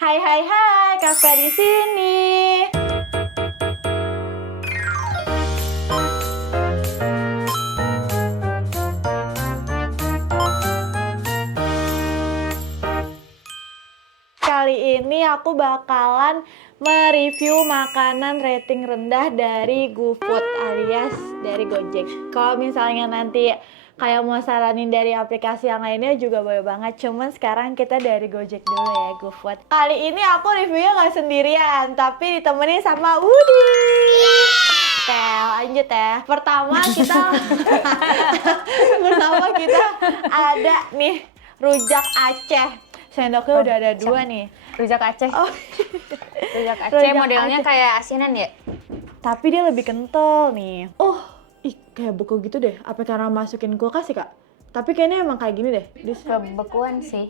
Hai hai hai, Kakak di sini. Kali ini aku bakalan mereview makanan rating rendah dari GoFood alias dari Gojek. Kalau misalnya nanti kayak mau saranin dari aplikasi yang lainnya juga boleh banget. Cuman sekarang kita dari Gojek dulu ya, GoFood. Kali ini aku reviewnya nggak sendirian, tapi ditemenin sama Woody. Oke, lanjut ya. Pertama kita ada nih rujak Aceh. Sendoknya udah ada 2 nih. Rujak Aceh. Oh. Rujak Aceh Rujak modelnya Aceh. kayak asinan ya? Tapi dia lebih kental nih. Oh, kayak beku gitu deh. Apa karena masukin kulkas sih, Kak? Tapi kayaknya emang kayak gini deh. Kebekuan sih.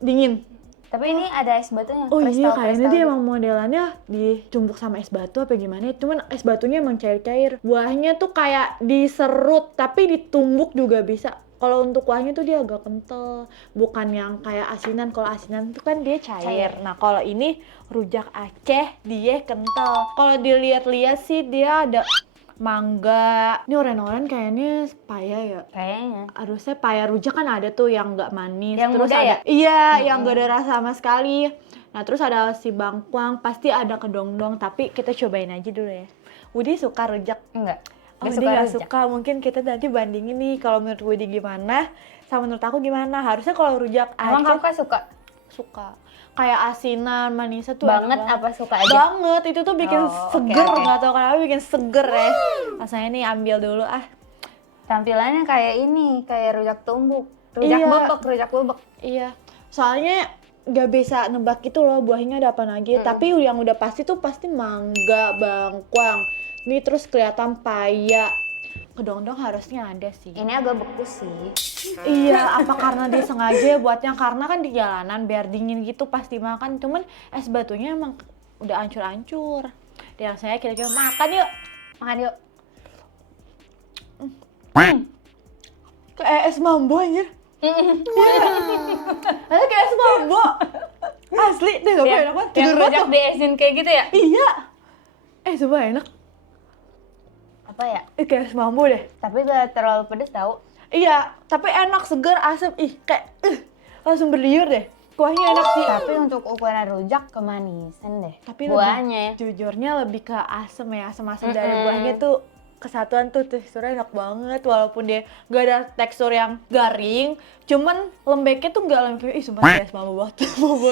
Dingin. Tapi ini ada es batunya. Oh iya, kayaknya dia gitu. emang modelannya dicumpuk sama es batu apa gimana. Cuman es batunya emang cair-cair. Buahnya tuh kayak diserut, tapi ditumbuk juga bisa. Kalau untuk kuahnya tuh dia agak kental, bukan yang kayak asinan. Kalau asinan tuh kan dia cair. Nah kalau ini rujak Aceh dia kental. Kalau dilihat-lihat sih dia ada mangga. Ini oren-oren kayaknya paya ya. Kayaknya. Harusnya paya rujak kan ada tuh yang nggak manis. Yang terus muda ada, ya? Iya, yang nggak ada rasa sama sekali. Nah terus ada si bangkuang, pasti ada kedongdong. Tapi kita cobain aja dulu ya. Woody suka rujak? Enggak. Oh, dia nggak suka. Mungkin kita nanti bandingin nih kalau menurut Woody gimana sama menurut aku gimana. Harusnya kalau rujak Emang Aceh kakak suka? suka. Kayak asinan, manisnya tuh Banget enak apa suka aja? banget. Itu tuh bikin seger, oke. nggak tahu kenapa bikin seger ya. Rasanya nih ambil dulu ah. Tampilannya kayak ini, kayak rujak tumbuk. Rujak Iya. bebek. Iya. Soalnya nggak bisa nebak gitu loh buahnya ada apa lagi. Tapi yang udah pasti tuh pasti mangga, bangkuang. Ini terus kelihatan paya. Kedongdong harusnya ada sih. Ini agak beku sih. Iya, apa karena dia sengaja buatnya? Karena kan di jalanan biar dingin gitu pasti makan. Cuman es batunya emang udah hancur-hancur. Dan saya kira-kira makan yuk. Makan yuk. Kayak es mambo anjir. Ada kayak es mambo. Asli, deh gak enak banget. Yang Tidur rujak banget. diesin kayak gitu ya? Iya. Coba enak. Apa ya? Kayak es mambo deh. Tapi gak terlalu pedes tau. Iya, tapi enak, segar, asam. Kayak langsung berliur deh. Kuahnya enak sih. Tapi untuk ukuran rujak kemanisan deh. Tapi buahnya jujurnya lebih ke asam ya. Asam-asam dari buahnya tuh kesatuan tuh teksturnya enak banget. Walaupun dia gak ada tekstur yang garing, cuman lembeknya tuh gak lembek. Sumpah es mambo banget.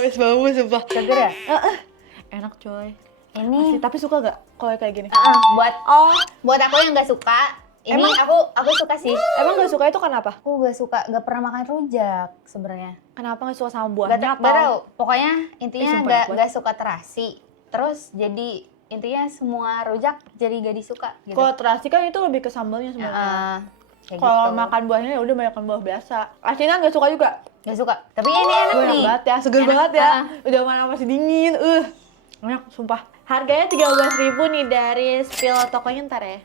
Es mambo sumpah. seger ya? Enak coy. Ini Asli, tapi suka gak kalau kayak gini? buat aku yang nggak suka. Ini Emang? aku suka sih. Emang gak suka itu kenapa? Aku gak suka, gak pernah makan rujak sebenarnya. Kenapa gak suka sama Gak buahnya? tahu. Pokoknya intinya sumpah, kuat. gak suka terasi. Terus jadi intinya semua rujak jadi gak disuka gitu. Kalau terasi kan itu lebih ke sambalnya sebenarnya. Kayak Kalau gitu. makan buahnya ya udah makan buah biasa. Asinan gak suka juga. Gak suka. Tapi ini enak Enak nih. banget ya, seger Enak, banget ya. Udah mana masih dingin. Enak, sumpah. Harganya 13.000 nih dari spill tokonya ntar ya.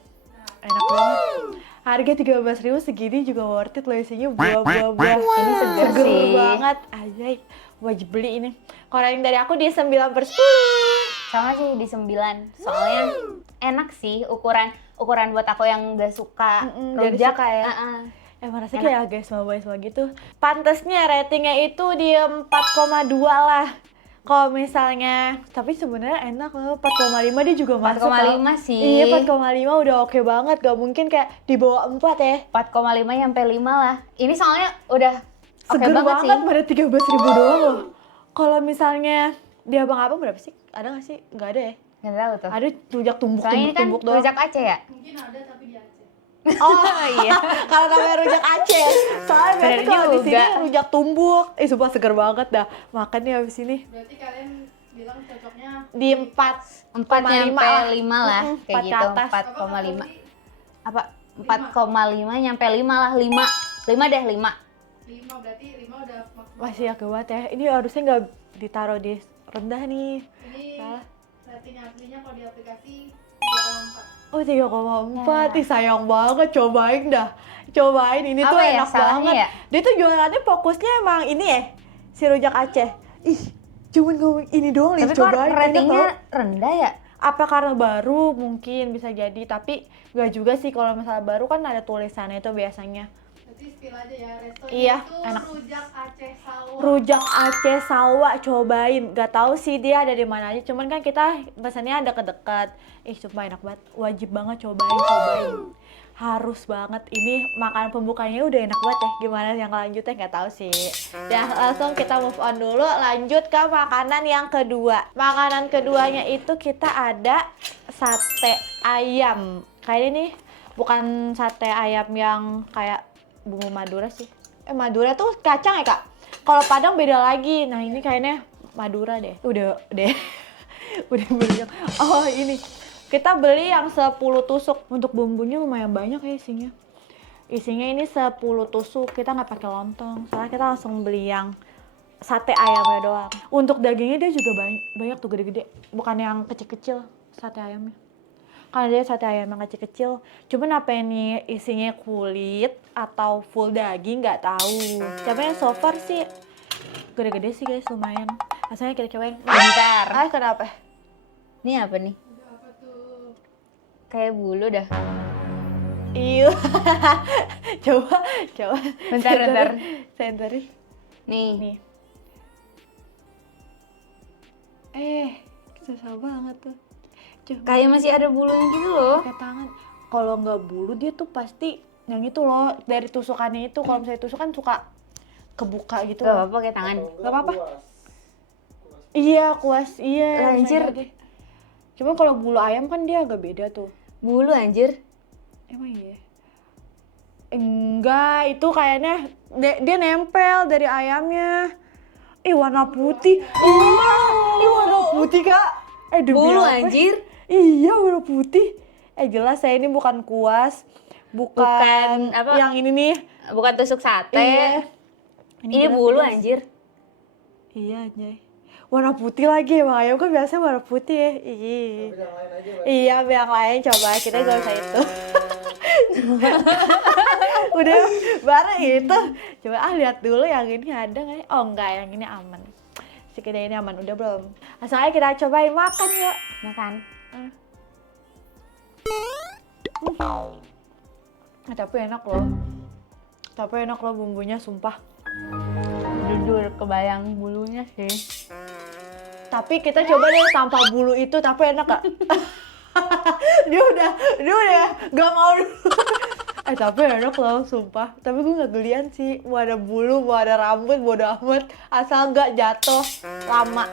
Enak banget. Harga 13.000 segini juga worth it loh, isinya buah-buah. Ini seger sih. banget. Ajaib. Wajib beli ini. Kalau yang dari aku dia 9/10. Sama sih di 9. Soalnya enak sih ukuran buat aku yang gak suka Dari rujak suka ya. Emang rasanya kayak agak semua gitu. Pantasnya ratingnya itu di 4,2 lah. Kalau misalnya, tapi sebenarnya enak loh, 4,5 dia juga masuk. 4,5 sih. Iya, 4,5 udah oke banget. Gak mungkin kayak di bawah 4 ya. 4,5 sampai 5 lah. Ini soalnya udah oke Seger banget banget sih. pada 13.000 doang loh. Kalau misalnya di abang-abang berapa sih? Ada gak sih? Gak ada ya? Gak tahu tuh. Ada rujak Soalnya ini kan tumbuk doang. rujak Aceh ya? Oh iya, kalau namanya rujak Aceh. Soalnya Bener biasanya kalau di sini juga. rujak tumbuk. Sumpah seger banget dah. Makan nih habis ini. Berarti kalian bilang cocoknya Di 4,5 4 nyampe 5 lah. Kayak 4 ke gitu. atas. 4,5. Apa? 4,5 nyampe 5 lah. 5. 5 deh, 5. 5, berarti 5 udah maksimal. Masih agak banget ya. Ini harusnya nggak ditaruh di rendah nih. Ini Salah. rating aslinya kalau di aplikasi 3,4. Oh 3,4, sayang banget, cobain dah. Cobain, ini tuh Apa ya, enak salahnya banget. ya? Dia tuh jualannya fokusnya emang ini ya, si rujak Aceh. cuman ngomong ini doang Tapi Liz, kok cobain. Enak ratingnya tau. rendah ya? Apa karena baru mungkin bisa jadi, tapi nggak juga sih. Kalau misalnya baru kan ada tulisannya itu biasanya. Berarti spill aja ya, restonya Iya, itu enak. rujak Aceh Salwa. Rujak Aceh Salwa, cobain. Gak tahu sih dia ada di mana aja, cuman kan kita pesannya ada dekat. Sumpah enak banget, wajib banget cobain. Harus banget, ini makanan pembukanya udah enak banget ya. Gimana yang lanjutnya nggak tahu sih. Ya langsung kita move on dulu, lanjut ke makanan yang kedua. Makanan keduanya itu kita ada sate ayam. Kayak ini bukan sate ayam yang kayak bumbu Madura sih. Madura tuh kacang ya kak? Kalau Padang beda lagi. Nah ini kayaknya Madura deh. Udah deh. Udah beli. Oh ini. Kita beli yang 10 tusuk. Untuk bumbunya lumayan banyak ya isinya. Isinya ini 10 tusuk. Kita nggak pakai lontong. Soalnya kita langsung beli yang sate ayamnya doang. Untuk dagingnya dia juga banyak tuh gede-gede. Bukan yang kecil-kecil sate ayamnya. Karena dia sate ayam yang kecil-kecil. Cuman apa ini isinya kulit atau full daging nggak tahu. Tapi yang so far sih gede-gede sih guys, lumayan. Asalnya kita cobain. Bentar. Kenapa? Ini apa nih? Udah apa tuh? Kayak bulu dah. Iya. coba. Bentar. Senterin. Nih. Susah banget tuh. Coba Kayak masih ada bulunya gitu loh. pakai tangan. Kalau nggak bulu dia tuh pasti yang itu loh, dari tusukannya itu. Kalau misalnya tusukan suka kebuka gitu. Gak apa-apa pakai tangan. Gak apa-apa. Iya, kuas. Iya. Anjir. Cuman kalau bulu ayam kan dia agak beda tuh. Bulu anjir. Emang iya? Enggak, itu kayaknya dia nempel dari ayamnya. Warna putih. Ih, warna putih kak. Demi Bulu apa? anjir. Iya, warna putih. Jelas saya ini bukan kuas. Bukan apa? yang ini nih. Bukan tusuk sate. Iya. Ini jelas, bulu jelas. anjir. Iya anjay. Warna putih lagi, emang ayam kan biasanya warna putih ya. Iya, yang lain coba, kita gak usah itu. Udah bareng itu. Coba lihat dulu yang ini ada nggak ya? Oh enggak, yang ini aman. Si kedai ini aman, udah belum? Asalnya kita cobain makan yuk. Makan. Tapi enak loh bumbunya, sumpah. Jujur kebayang bulunya sih. Tapi kita coba deh tanpa bulu itu, tapi enak gak? dia udah gak mau dulu. Tapi enak loh, sumpah. Tapi gue gak gelian sih, mau ada bulu, mau ada rambut, bodo amat. Asal gak jatuh lama.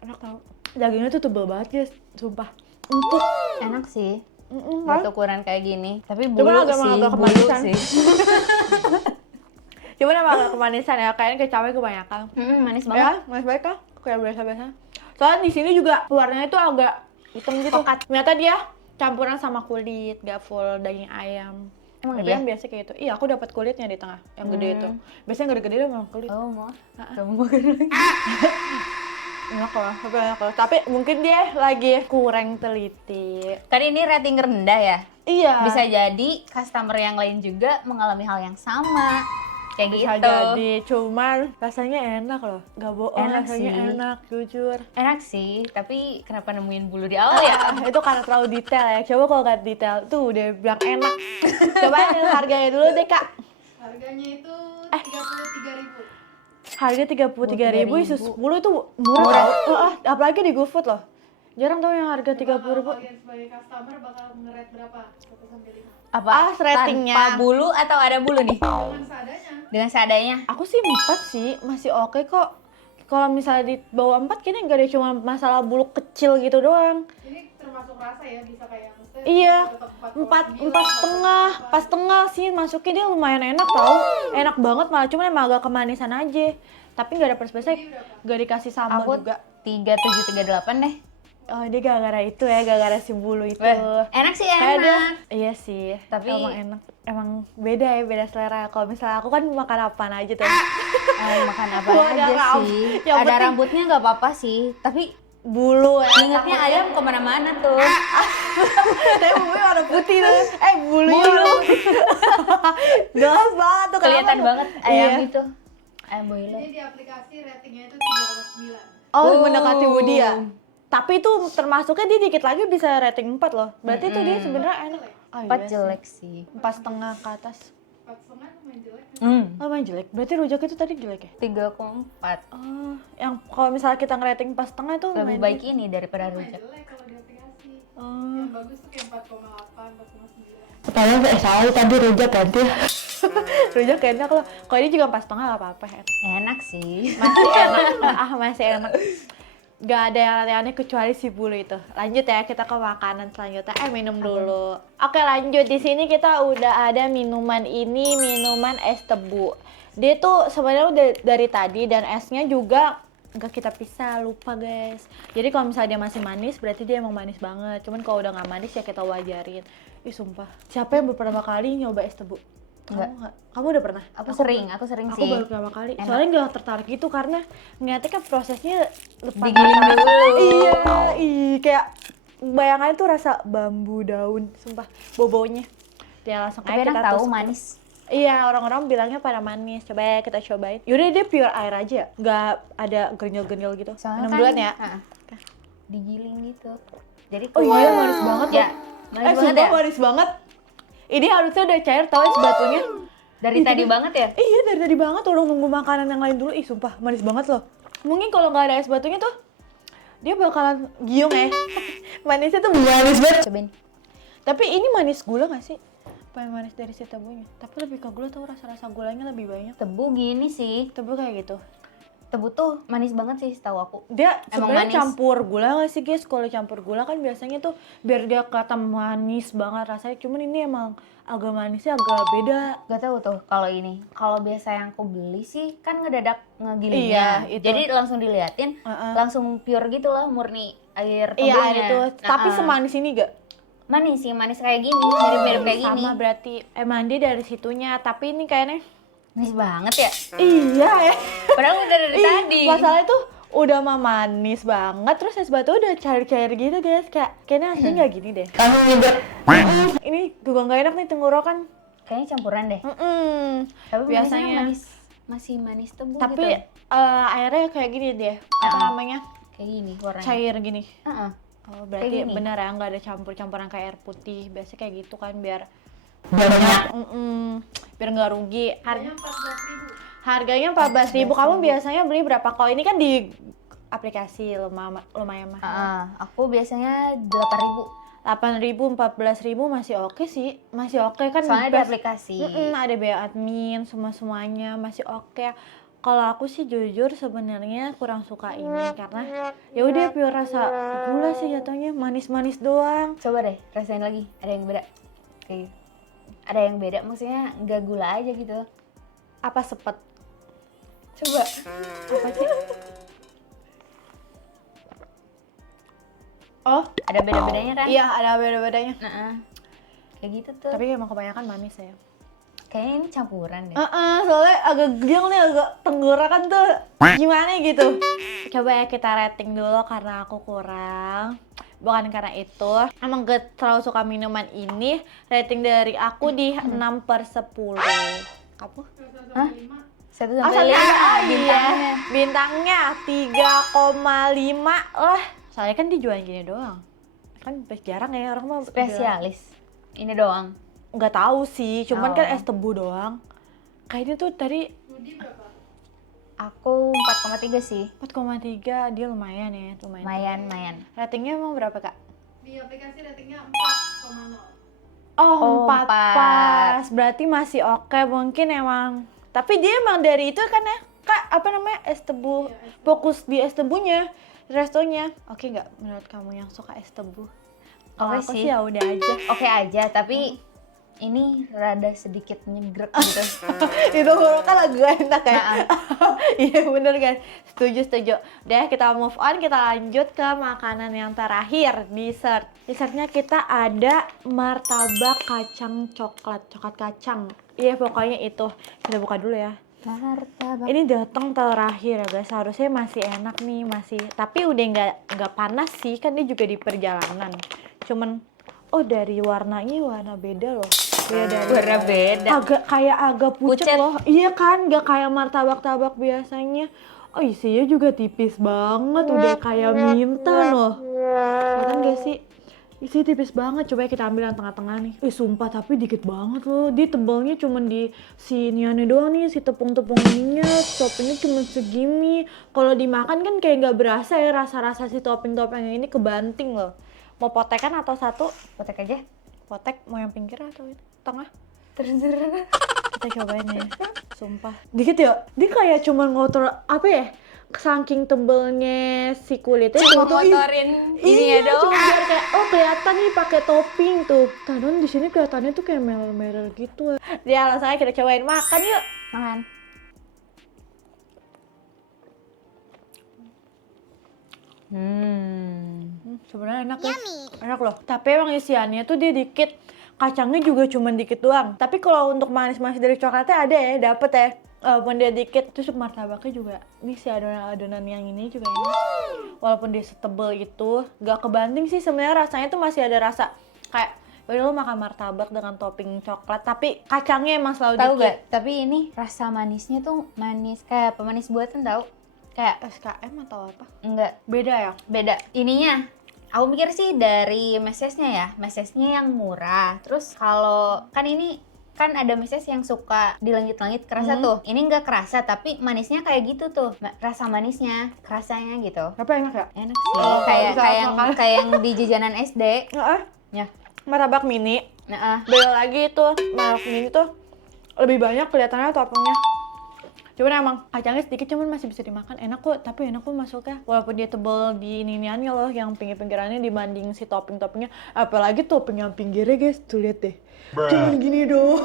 Enak tau. Dagingnya tuh tebel banget guys, sumpah. Empuk. Enak sih. Kan? Buat ukuran kayak gini. Tapi Cuma bulu agak sih, kemanisan. bulu sih. Cuman emang agak kemanisan ya, kayaknya kecapnya kebanyakan. Manis banget. Ya, manis banget kah? Kayak biasa-biasa. Soalnya di sini juga warnanya itu agak hitam gitu. Ternyata dia campuran sama kulit, gak full daging ayam. Emang Tapi iya? yang biasa kayak itu. Iya, aku dapat kulitnya di tengah, yang gede itu. Biasanya gede-gede dia memang kulit. Oh, mau? Kamu makan lagi? Enak loh, tapi enak loh. Tapi mungkin dia lagi kurang teliti. Kan ini rating rendah ya? Iya. Bisa jadi customer yang lain juga mengalami hal yang sama. Kayak Bisa gitu. jadi, cuman rasanya enak loh. Gak bohong, Enak rasanya sih. enak, jujur. Enak sih, tapi kenapa nemuin bulu di awal ya? Itu karena terlalu detail ya. Coba kalau gak detail, tuh udah bilang enak. Coba yang harganya dulu deh kak. Harganya itu 33.000. Harga 33.000, isi 10 itu murah Murah. tau. Apalagi di GoFood loh. Jarang tau yang harga 30.000. Kalau kalian sebagai customer bakal nge-rate berapa? 1 sampai 5. Apa? Ratingnya. Tanpa bulu atau ada bulu nih? Dengan seadanya. Dengan seadanya? Aku sih 4 sih, masih oke kok. Kalau misalnya di bawah 4 kayaknya nggak ada, cuma masalah bulu kecil gitu doang. Ini termasuk rasa ya, bisa kayak maksudnya Iya, tetap 4 setengah, pas setengah sih masuknya dia lumayan enak tau. Enak banget malah, cuma emang agak kemanisan aja. Tapi nggak ada pedas-pedasnya, nggak dikasih sambal Aku juga. 3738 deh. Oh dia gara-gara itu ya, gara-gara si bulu itu. Enak sih, Kayak dia, enak. iya sih, Tapi- emang enak. Emang beda ya, beda selera. Kalau misalnya aku kan makan apaan aja tuh. Makan apa Gua ada aja ram- sih. yang Ada penting- rambutnya nggak apa-apa sih. Tapi Bulu ya. ingetnya ayam kemana-mana tuh. Tapi bulunya warna putih tuh. Bulunya. Bulu. Jelas banget tuh. Kelihatan kenapa? banget ayam Iya. itu. ayam boiler. Ini di aplikasi ratingnya itu 3,9. Oh, mendekati Woody ya. Tapi itu termasuknya dia dikit lagi bisa rating 4 loh. Berarti itu dia sebenarnya enak. Oh, 4 iya sih. jelek sih. 4,5 ke atas. 4,5 lumayan jelek. Oh, main jelek. Berarti rujak itu tadi jelek ya? 3,4. Oh, yang kalau misalnya kita ngerating 4,5 itu Lebih lumayan baik jelek. ini daripada Lumayan rujak. jelek kalau di aplikasi. Oh. Yang bagus tuh kayak 4,8, 4,9. Ketahuan salah tadi rujak ganti. Rujak kayaknya kalau ini juga 4,5 gak apa-apa ya. Enak sih. Masih enak. Masih enak. Gak ada yang aneh-aneh kecuali si bulu itu. Lanjut ya, kita ke makanan selanjutnya. Minum dulu. Oke, lanjut. Di sini kita udah ada minuman ini, minuman es tebu. Dia tuh sebenarnya udah dari tadi dan esnya juga nggak kita pisah, lupa guys. Jadi kalau misalnya dia masih manis, berarti dia emang manis banget. Cuman kalau udah nggak manis ya kita wajarin. Ih sumpah. Siapa yang beberapa kali nyoba es tebu? Kamu nggak? Kamu udah pernah? Aku sering Aku sih. baru pertama kali. Enak. Soalnya nggak tertarik gitu karena ngeliatnya kan prosesnya lepas. Digiling dulu. Iya, kayak bayangannya tuh rasa bambu daun, sumpah bobonya. Dia langsung Tapi aja enak kita tahu tusuk. manis. Iya, orang-orang bilangnya pada manis. Coba ya kita cobain. Yaudah dia pure air aja, nggak ada gernyol-gernyol gitu. Soalnya Minum kan, duluan ya. Digiling gitu. Jadi Oh iya, manis banget ya. loh. Manis banget sumpah ya. manis banget. Ini harusnya udah cair tau es batunya. Dari tadi banget ya. Iya dari tadi banget orang nunggu makanan yang lain dulu. Ih sumpah manis banget loh. Mungkin kalau nggak ada es batunya tuh dia bakalan giung ya. Manisnya tuh manis banget. Cobain. Tapi ini manis gula nggak sih? Apa yang manis dari si tebunya? Tapi lebih ke gula tuh rasa-rasa gulanya lebih banyak. Tebu gini sih. Tebu kayak gitu. Tebu tuh manis banget sih setahu aku. Dia Emang sebenarnya manis. campur gula nggak sih guys? Kalau campur gula kan biasanya tuh biar dia kelihatan manis banget rasanya. Cuman ini emang agak manisnya agak beda. Gak tahu tuh kalau ini. Kalau biasa yang aku beli sih kan ngedadak ngegilingnya. Iya, itu. Jadi langsung diliatin, langsung pure gitu lah, murni air tebunya. Iya air itu. Tapi semanis ini gak? Manis sih, manis kayak gini, mirip-mirip kayak gini. Sama berarti emang dia dari situnya. Tapi ini kayaknya Manis banget ya. iya ya. Padahal udah dari tadi. Masalahnya tuh udah mah manis banget. Terus es batu udah cair-cair gitu guys. Kayaknya aslinya nggak gini deh. Kamu nyebut. Ini juga nggak enak nih tenggorokan. Kayaknya campuran deh. Tapi Biasanya. manisnya masih manis tebu Tapi gitu. airnya kayak gini deh. Apa namanya? Kayak gini warnanya. Cair gini. Heeh. Oh, berarti Kayak gini. benar ya nggak ada campur-campuran kayak air putih. Biasanya kayak gitu kan biar Banyak. biar nggak rugi. Harganya 14.000. Harganya 14.000. Kamu biasanya beli berapa? Kalau ini kan di aplikasi lumayan mahal. Aku biasanya 8.000. 8.000, 14.000 masih oke sih. Masih oke kan. Soalnya di best. aplikasi. Ada biaya admin, semuanya masih oke. Kalau aku sih jujur sebenarnya kurang suka ini karena ya udah pure rasa gula sih jatuhnya, manis-manis doang. Coba deh rasain lagi. Ada yang beda. Kayak gitu. Ada yang beda maksudnya nggak gula aja gitu. Apa sepet? Coba. Apa sih? Oh, Ada beda-bedanya kan? iya ada beda-bedanya. Nah, kayak gitu tuh. Tapi emang kebanyakan manis ya. Kayaknya ini campuran deh. Soalnya agak giang nih, agak tenggorokan tuh gimana gitu. Coba ya kita rating dulu karena aku kurang. Bukan karena itu, emang gak terlalu suka minuman ini. Rating dari aku di 6/10. Kamu? 1,5. 1 Oh, sampai 5 bintangnya. Bintangnya 3,5 lah. Soalnya kan dijual gini doang. Kan jarang ya orang mah spesialis. Ini doang. nggak tahu sih, cuman kan Oh. es tebu doang. Kayaknya tuh tadi Budi berapa? Aku 4,3 sih. 4,3, dia lumayan ya, Lumayan. Ratingnya emang berapa kak? Di aplikasi ratingnya 4,0. Oh, 4 4. pas, berarti masih oke mungkin emang. Tapi dia emang dari itu kan ya, kak apa namanya es tebu, Iya, es tebu. fokus di es tebunya, restonya. Oke nggak menurut kamu yang suka es tebu? Kalau Oke aku sih. sih ya udah aja. Oke aja, tapi ini rada sedikit nyegrek gitu. Itu kan lagu enak kan? Iya bener kan, setuju. Deh kita move on, kita lanjut ke makanan yang terakhir, dessert. Dessertnya kita ada martabak kacang coklat kacang. Iya pokoknya itu, kita buka dulu ya. Martabak. Ini datang terakhir ya guys, harusnya masih enak nih, tapi udah nggak panas sih, kan dia juga di perjalanan. Cuman oh dari warnanya warna beda loh. Beda. Warna beda. Agak pucet Pucet. loh. Iya kan, nggak kayak martabak-tabak biasanya. Oh, isinya juga tipis banget, udah kayak minta loh. Kelihatan gak sih? Isi tipis banget, coba kita ambil yang tengah-tengah nih. Sumpah tapi dikit banget loh. Dia tebalnya cuma di si iniannya doang nih, si tepung-tepung ininya. Toppingnya cuma segini. Kalau dimakan kan kayak nggak berasa ya rasa-rasa si topping-toppingnya ini kebanting loh. Mau potekan atau satu? Potek aja. Potek mau yang pinggir atau itu? Tengah? Terserah. Kita cobain ya. Sumpah. Dikit ya? Dia kayak cuma ngotor apa ya? Saking tebelnya si kulitnya Cuma tuh, ih. ngotorin ini Iya, ya cuma dong. biar kayak kelihatan nih pakai topping tuh. Tadon di sini kelihatannya tuh kayak merah-merah gitu. Ya, langsung aja kita cobain makan yuk. Makan. Sebenarnya enak ya. Enak loh. Tapi emang isiannya tuh dia dikit. Kacangnya juga cuma dikit doang. Tapi kalau untuk manis-manis dari coklatnya ada ya, dapet ya. Walaupun dia dikit, terus martabaknya juga ini si adonan-adonan yang ini juga enak. Walaupun dia setebel itu, gak kebanting sih sebenarnya rasanya tuh masih ada rasa kayak udah lo makan martabak dengan topping coklat, tapi kacangnya emang selalu Tahu dikit. gak? Tapi ini rasa manisnya tuh manis kayak pemanis buatan tahu? Kayak SKM atau apa? enggak Beda ya? beda. Ininya aku mikir sih dari mesesnya ya, mesesnya yang murah. Terus kalau kan ini kan ada meses yang suka di langit-langit kerasa tuh. Ini nggak kerasa tapi manisnya kayak gitu tuh. Rasa manisnya, kerasanya gitu. Apa enak ya? Enak sih. Oh, kayak bisa kayak yang makan. kayak yang di jajanan SD. Ya. Martabak mini. Nah, Beda lagi tuh, martabak mini tuh lebih banyak kelihatannya toppingnya. Cuman emang kacangnya sedikit, cuman masih bisa dimakan. Enak kok, tapi enak kok masuknya. Walaupun dia tebel di iniannya loh, yang pinggir-pinggirannya dibanding si topping-toppingnya. Apalagi topping yang pinggirnya guys, tuh lihat deh. Cuman gini doang.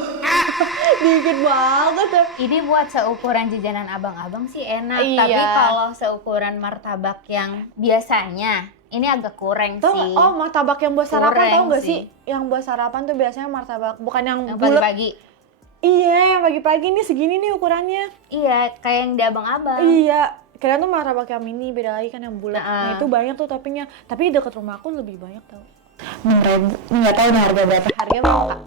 Dikit banget ya. ini buat seukuran jajanan abang-abang sih enak. Iya. Tapi kalau seukuran martabak yang biasanya ini agak kurang Tau sih. nggak? Oh, martabak yang buat sarapan Kurang tau nggak sih. sih? Yang buat sarapan tuh biasanya martabak, bukan yang Yang bulat. pagi-pagi. Iya, yang pagi-pagi nih segini nih ukurannya. Iya, kayak yang di abang-abang. Iya, kira tuh martabak yang mini, beda lagi kan yang bulat. Nah, Nah, itu banyak tuh toppingnya. Tapi deket rumah aku lebih banyak tau. 6.000, nggak tahu nih harga berapa. Harga berapa kak?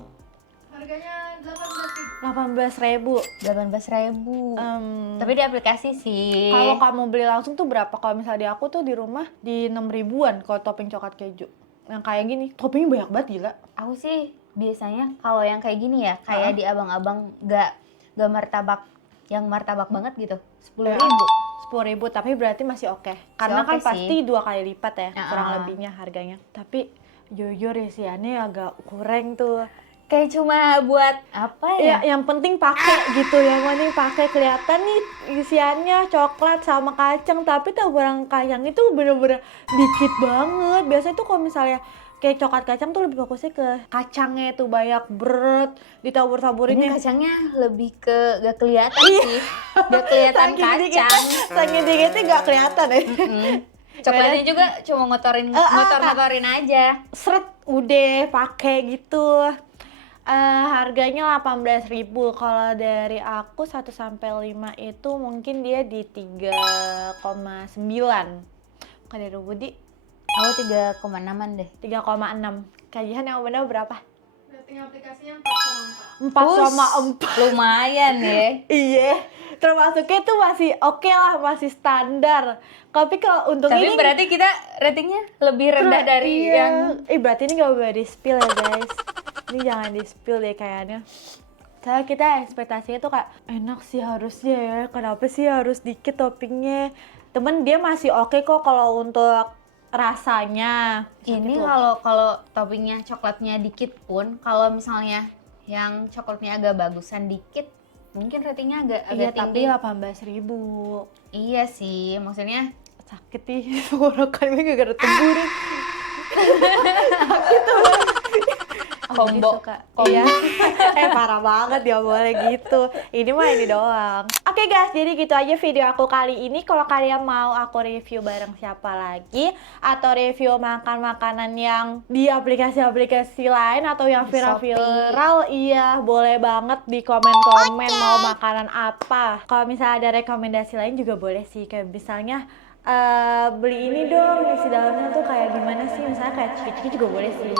Harganya 18.000. 18.000. 18.000. Tapi di aplikasi sih. Kalau kamu beli langsung tuh berapa? Kalau misalnya di aku tuh di rumah di 6.000-an kalau topping coklat keju. Yang kayak gini, toppingnya banyak banget gila. Aku sih biasanya kalau yang kayak gini ya, kayak di abang-abang gak martabak yang martabak banget gitu. 10.000. 10.000, tapi berarti masih oke. Karena oke kan sih. pasti 2 kali lipat ya, kurang Nah. lebihnya harganya. Tapi jujur isiannya agak kurang tuh. Kayak cuma buat apa ya? Ya, yang penting pakai gitu, yang penting pakai kelihatan nih isiannya coklat sama kacang, tapi taburan kacang itu bener-bener dikit banget. Biasanya tuh kalau misalnya kayak coklat kacang tuh lebih fokusnya ke kacangnya tuh banyak berat, ditabur-taburinnya. Ini kacangnya lebih ke gak kelihatan sih. Gak kelihatan kacang. Saking dikitnya nggak kelihatan ya. Coklatnya juga cuma ngotorin aja. Seret udah pakai gitu. Harganya 18.000. Kalau dari aku 1 sampai 5 itu mungkin dia di 3,9. Kalau dari Budi Aku 3,6an deh. 3,6. Kajian yang benar berapa? Rating aplikasinya 4,4. 4,4. Lumayan ya. Iya. Termasuknya tuh masih oke lah, masih standar. Tapi kalau untuk Tapi ini berarti kita ratingnya lebih rendah dari iya. yang Berarti ini gak boleh di spill ya guys. Ini jangan di spill deh kayaknya. Soalnya kita ekspektasinya tuh kayak enak sih harusnya ya. Kenapa sih harus dikit toppingnya? Temen dia masih oke kok kalau untuk rasanya. ini Sakit loh. kalau toppingnya coklatnya dikit pun, kalau misalnya yang coklatnya agak bagusan dikit, mungkin ratingnya agak Iya tapi tinggi. 18.000. Iya sih, maksudnya Sakit nih, tenggorokannya gak ada temburin. combo. Iya. Parah banget dia boleh gitu. Ini mah ini doang. Oke guys, jadi gitu aja video aku kali ini. Kalau kalian mau aku review bareng siapa lagi atau review makan makanan yang di aplikasi-aplikasi lain atau yang Di viral-viral, iya boleh banget di komen-komen mau makanan apa. Kalau misalnya ada rekomendasi lain juga boleh sih, kayak misalnya beli ini dong, isi dalamnya tuh kayak gimana sih, misalnya kayak ciki-ciki juga boleh sih.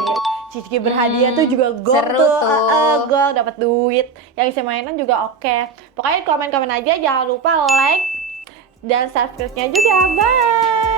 Cici berhadiah tuh juga gold seru tuh, tuh. gold dapat duit, yang isi mainan juga oke. Pokoknya komen-komen aja, jangan lupa like dan subscribe-nya juga. Bye.